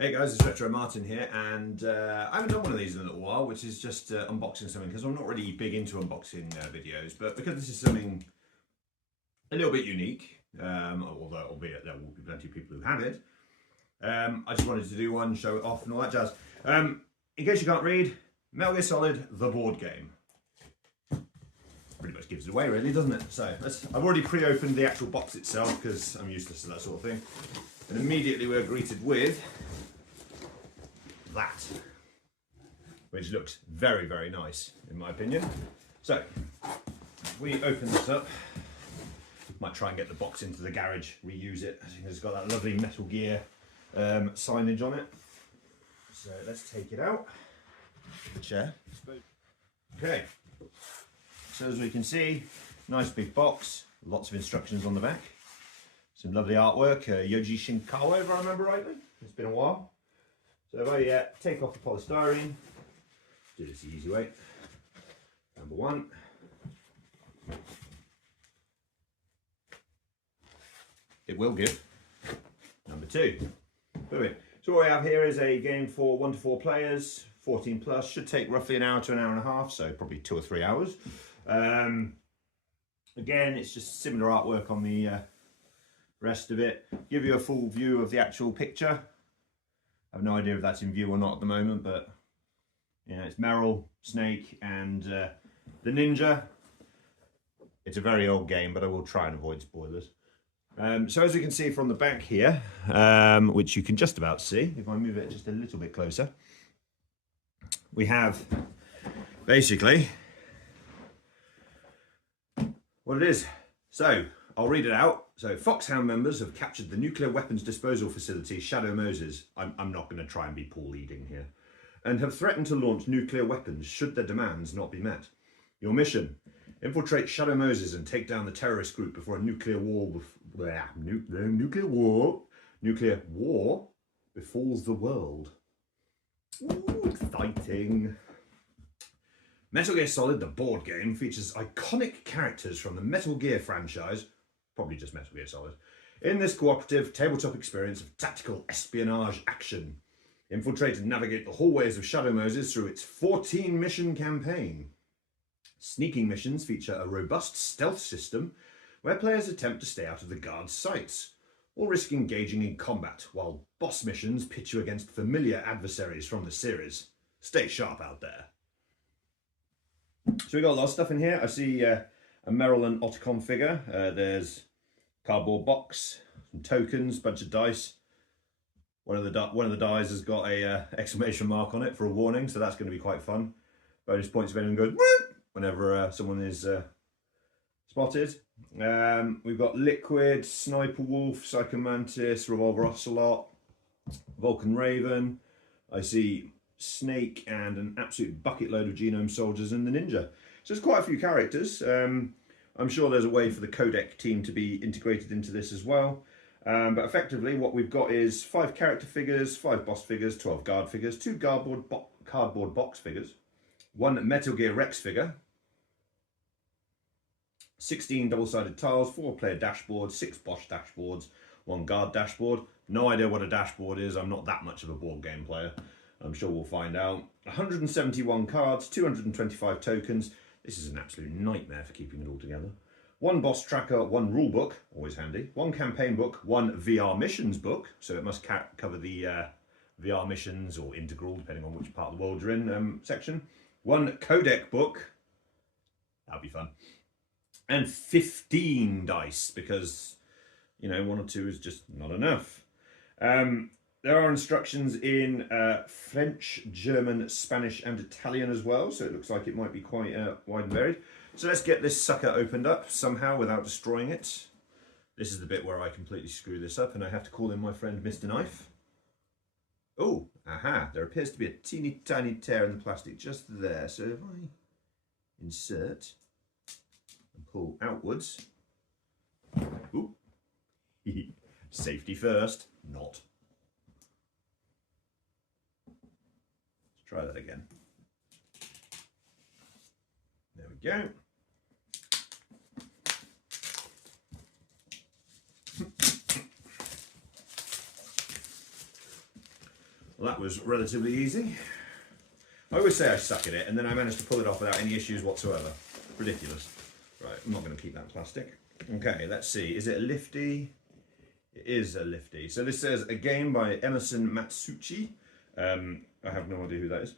Hey guys, it's Retro Martin here, and I haven't done one of these in a little while, which is just unboxing something, because I'm not really big into unboxing videos, but because this is something a little bit unique, although albeit there will be plenty of people who have it, I just wanted to do one, show it off and all that jazz. In case you can't read, Metal Gear Solid, the board game. Pretty much gives it away really, doesn't it? So I've already pre-opened the actual box itself, because I'm useless to that sort of thing. And immediately we're greeted with that, which looks very, very nice in my opinion. So we open this up. Might try and get the box into the garage, reuse it. I think it's got that lovely Metal Gear signage on it. So let's take it out. The chair. Okay. So as we can see, nice big box, lots of instructions on the back. Some lovely artwork, Yoji Shinkawa if I remember rightly. It's been a while. So if I take off the polystyrene, do this the easy way. Number one. It will give. Number two. Boom. So what we have here is a game for 1 to 4 players, 14 plus. Should take roughly an hour to an hour and a half, so probably 2 or 3 hours. Again, it's just similar artwork on the rest of it. Give you a full view of the actual picture. I have no idea if that's in view or not at the moment, but you know, it's Meryl, Snake, and the Ninja. It's a very old game, but I will try and avoid spoilers. So as we can see from the back here, which you can just about see, if I move it just a little bit closer, we have basically what it is. So I'll read it out. So Foxhound members have captured the nuclear weapons disposal facility Shadow Moses. I'm not going to try and be Paul leading here. And have threatened to launch nuclear weapons should their demands not be met. Your mission: infiltrate Shadow Moses and take down the terrorist group before a nuclear war befalls the world. Ooh, exciting. Metal Gear Solid, the board game, features iconic characters from the Metal Gear franchise, probably just Metal Gear Solid, in this cooperative tabletop experience of tactical espionage action. Infiltrate and navigate the hallways of Shadow Moses through its 14-mission campaign. Sneaking missions feature a robust stealth system where players attempt to stay out of the guard's sights, or risk engaging in combat, while boss missions pit you against familiar adversaries from the series. Stay sharp out there. So we got a lot of stuff in here. I see a Meryl and Otacon figure. There's cardboard box, some tokens, bunch of dice. One of the dies has got a exclamation mark on it for a warning, so that's going to be quite fun. Bonus points if anyone goes whoop whenever someone is spotted. We've got Liquid, Sniper Wolf, Psycho Mantis, Revolver Ocelot, Vulcan Raven. I see Snake and an absolute bucket load of Genome Soldiers and the Ninja. So there's quite a few characters. I'm sure there's a way for the codec team to be integrated into this as well. But effectively what we've got is 5 character figures, 5 boss figures, 12 guard figures, 2 cardboard box figures, 1 Metal Gear Rex figure, 16 double-sided tiles, 4 player dashboards, 6 boss dashboards, 1 guard dashboard. No idea what a dashboard is. I'm not that much of a board game player. I'm sure we'll find out. 171 cards, 225 tokens. This is an absolute nightmare for keeping it all together. 1 boss tracker, 1 rule book, always handy. 1 campaign book, 1 VR missions book, so it must cover the VR missions or integral, depending on which part of the world you're in, section. 1 codec book, that'll be fun. And 15 dice, because, you know, 1 or 2 is just not enough. There are instructions in French, German, Spanish and Italian as well, so it looks like it might be quite wide and varied. So let's get this sucker opened up somehow without destroying it. This is the bit where I completely screw this up and I have to call in my friend Mr. Knife. Oh, aha, there appears to be a teeny tiny tear in the plastic just there. So if I insert and pull outwards, ooh, safety first, not. Let's try that again. There we go. Well, that was relatively easy. I always say I suck at it, and then I managed to pull it off without any issues whatsoever. Ridiculous. Right, I'm not going to keep that plastic. Okay, let's see. Is it a lifty? It is a lifty. So this says a game by Emerson Matsuuchi. I have no idea who that is.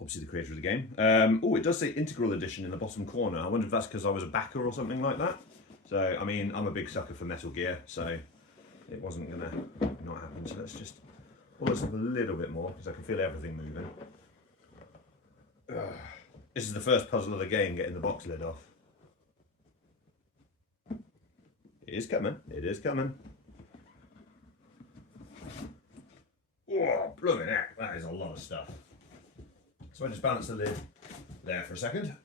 Obviously the creator of the game. Oh, it does say Integral Edition in the bottom corner. I wonder if that's because I was a backer or something like that. So, I mean, I'm a big sucker for Metal Gear, so it wasn't going to not happen. So let's just pull this up a little bit more, because I can feel everything moving. This is the first puzzle of the game, getting the box lid off. It is coming. It is coming. Oh, blooming heck, that is a lot of stuff. So I just balance the lid there for a second.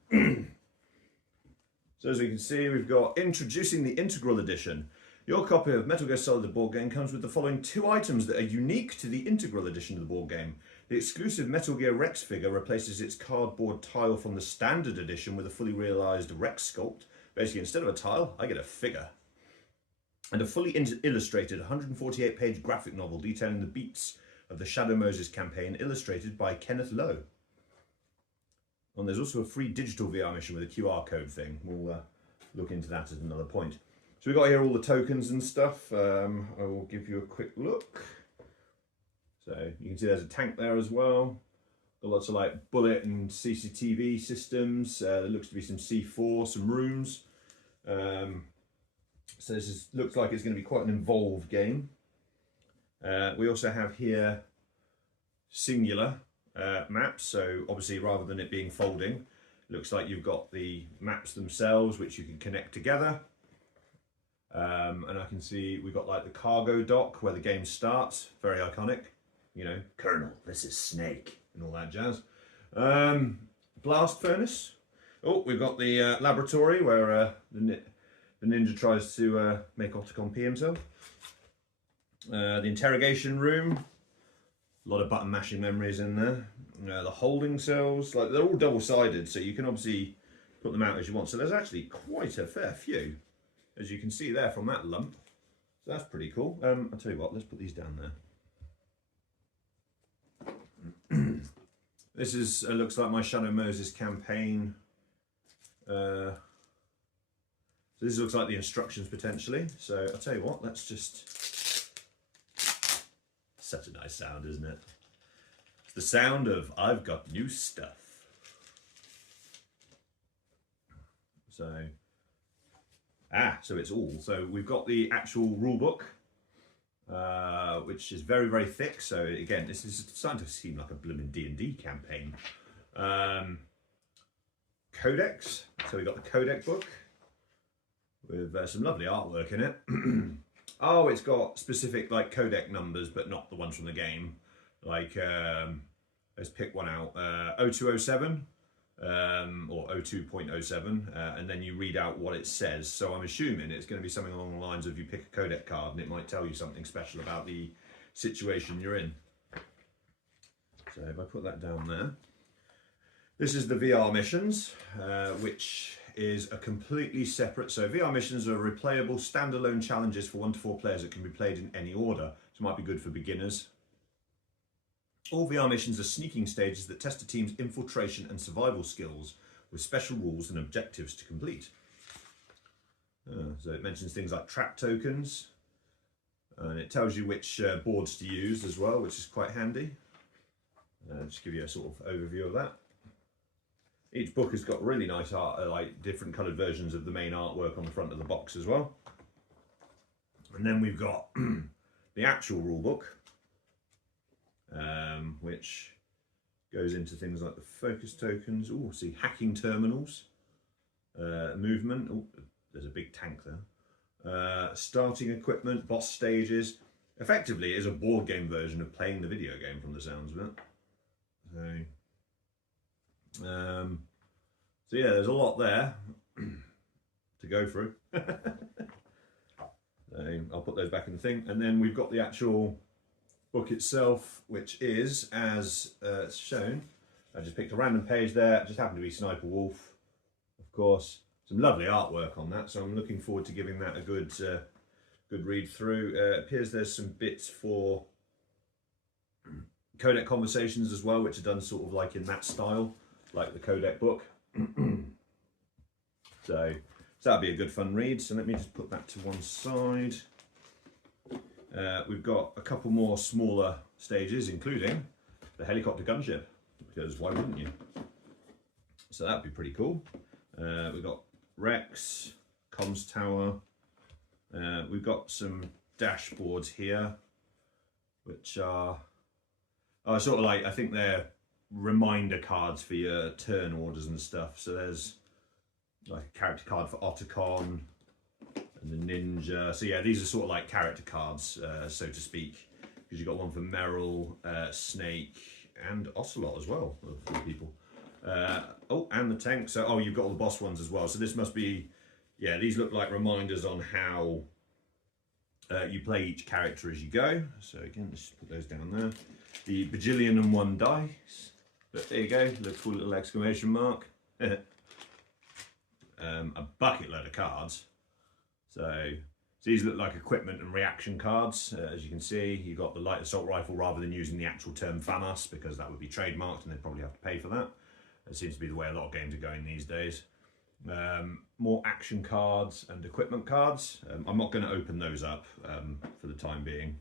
So as we can see, we've got introducing the Integral Edition. Your copy of Metal Gear Solid the board game comes with the following 2 items that are unique to the Integral Edition of the board game. The exclusive Metal Gear Rex figure replaces its cardboard tile from the standard edition with a fully realised Rex sculpt. Basically, instead of a tile, I get a figure. And a fully illustrated 148-page graphic novel detailing the beats of the Shadow Moses campaign, illustrated by Kenneth Lowe. And there's also a free digital VR mission with a QR code thing. We'll look into that at another point. So we've got here all the tokens and stuff. I will give you a quick look. So you can see there's a tank there as well. Got lots of like bullet and CCTV systems. There looks to be some C4, some rooms. So looks like it's going to be quite an involved game. We also have here singular maps, so obviously rather than it being folding, looks like you've got the maps themselves which you can connect together. And I can see we've got like the cargo dock where the game starts, very iconic, you know, Colonel, this is Snake, and all that jazz. Blast furnace. Oh, we've got the laboratory where the ninja tries to make Otacon pee himself. The interrogation room. A lot of button mashing memories in there. The holding cells, like they're all double-sided, so you can obviously put them out as you want. So there's actually quite a fair few, as you can see there from that lump. So that's pretty cool. I'll tell you what, let's put these down there. This is looks like my Shadow Moses campaign. So this looks like the instructions potentially. So I'll tell you what, let's just... Such a nice sound, isn't it? It's the sound of I've got new stuff. So, so it's all. So we've got the actual rule book, which is very, very thick. So again, this is starting to seem like a blooming D&D campaign. Codex. So we've got the codec book with some lovely artwork in it. Oh, it's got specific like codec numbers, but not the ones from the game. Like, let's pick one out, 0207 or 02.07, and then you read out what it says. So I'm assuming it's going to be something along the lines of you pick a codec card and it might tell you something special about the situation you're in. So if I put that down there. This is the VR missions, which is a completely separate, so VR missions are replayable standalone challenges for 1 to 4 players that can be played in any order. So it might be good for beginners. All VR missions are sneaking stages that test a team's infiltration and survival skills with special rules and objectives to complete. So it mentions things like trap tokens, and it tells you which boards to use as well, which is quite handy. Just give you a sort of overview of that. Each book has got really nice art, like different coloured versions of the main artwork on the front of the box as well. And then we've got the actual rule book, which goes into things like the focus tokens. Oh, see, hacking terminals, movement. Oh, there's a big tank there. Starting equipment, boss stages. Effectively, it is a board game version of playing the video game from the sounds of it. So yeah, there's a lot there to go through. So I'll put those back in the thing, and then we've got the actual book itself, which is as shown. I just picked a random page there. It just happened to be Sniper Wolf, of course. Some lovely artwork on that, so I'm looking forward to giving that a good good read through. It appears there's some bits for codec conversations as well, which are done sort of like in that style, like the codec book. So that'd be a good fun read. So let me just put that to one side. We've got a couple more smaller stages, including the helicopter gunship, because why wouldn't you? So that'd be pretty cool. We've got Rex, comms tower. We've got some dashboards here, which are sort of like, I think they're reminder cards for your turn orders and stuff. So there's like a character card for Otacon and the Ninja. So yeah, these are sort of like character cards, so to speak, because you've got one for Meryl, Snake, and Ocelot as well, for people. Oh, and the tank. So, oh, you've got all the boss ones as well. So this must be, yeah, these look like reminders on how you play each character as you go. So again, let's put those down there. The bajillion and one dice. But there you go, the cool little exclamation mark. A bucket load of cards. So these look like equipment and reaction cards. As you can see, you've got the light assault rifle rather than using the actual term FAMAS, because that would be trademarked and they'd probably have to pay for that. It seems to be the way a lot of games are going these days. More action cards and equipment cards. I'm not going to open those up for the time being.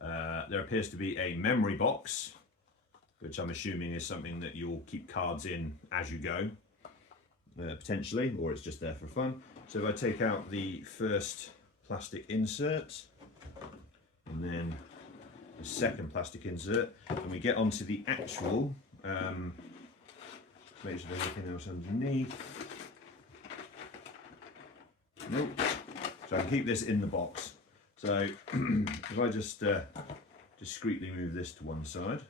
There appears to be a memory box, which I'm assuming is something that you'll keep cards in as you go, potentially, or it's just there for fun. So if I take out the first plastic insert, and then the second plastic insert, and we get onto the actual, make sure there's anything else underneath. Nope. So I can keep this in the box. So if I just discreetly move this to one side.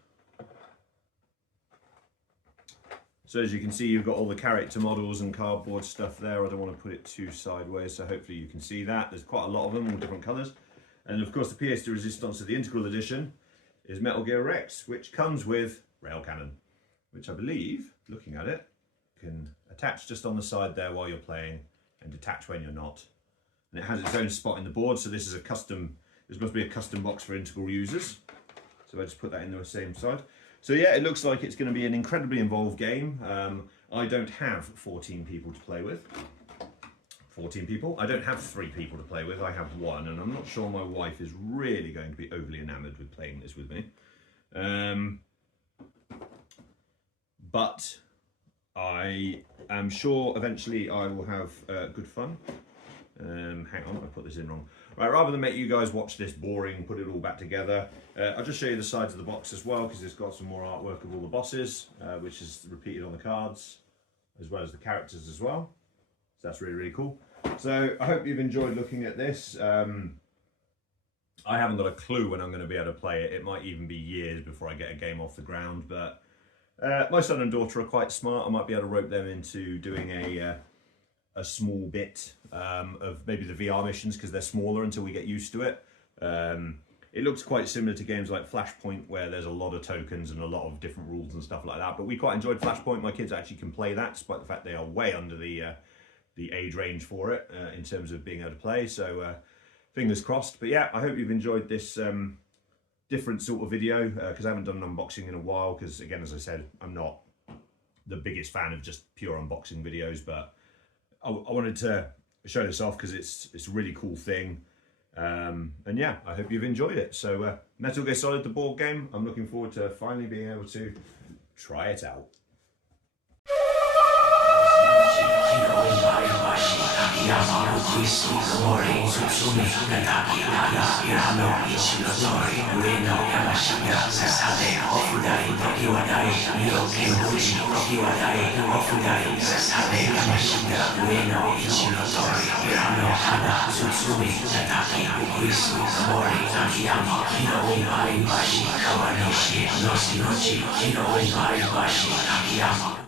So as you can see, you've got all the character models and cardboard stuff there. I don't want to put it too sideways, so hopefully you can see that. There's quite a lot of them, all different colours. And of course the pièce de résistance of the Integral Edition is Metal Gear Rex, which comes with rail cannon, which I believe, looking at it, can attach just on the side there while you're playing and detach when you're not. And it has its own spot in the board, so this is a custom, this must be a custom box for Integral users. So I just put that in the same side. So yeah, it looks like it's going to be an incredibly involved game. I don't have 14 people to play with. 14 people? I don't have 3 people to play with, I have 1, and I'm not sure my wife is really going to be overly enamoured with playing this with me. But I am sure eventually I will have good fun. Hang on, I put this in wrong. Right, rather than make you guys watch this boring, put it all back together, I'll just show you the sides of the box as well, because it's got some more artwork of all the bosses, which is repeated on the cards, as well as the characters as well. So that's really, really cool. So I hope you've enjoyed looking at this. I haven't got a clue when I'm going to be able to play it. It might even be years before I get a game off the ground, but my son and daughter are quite smart. I might be able to rope them into doing a small bit of maybe the VR missions, because they're smaller until we get used to it. It looks quite similar to games like Flashpoint, where there's a lot of tokens and a lot of different rules and stuff like that. But we quite enjoyed Flashpoint. My kids actually can play that, despite the fact they are way under the age range for it in terms of being able to play. So fingers crossed. But yeah, I hope you've enjoyed this different sort of video, because I haven't done an unboxing in a while, because again, as I said, I'm not the biggest fan of just pure unboxing videos, but I wanted to show this off because it's a really cool thing. And yeah, I hope you've enjoyed it. So Metal Gear Solid, the board game, I'm looking forward to finally being able to try it out.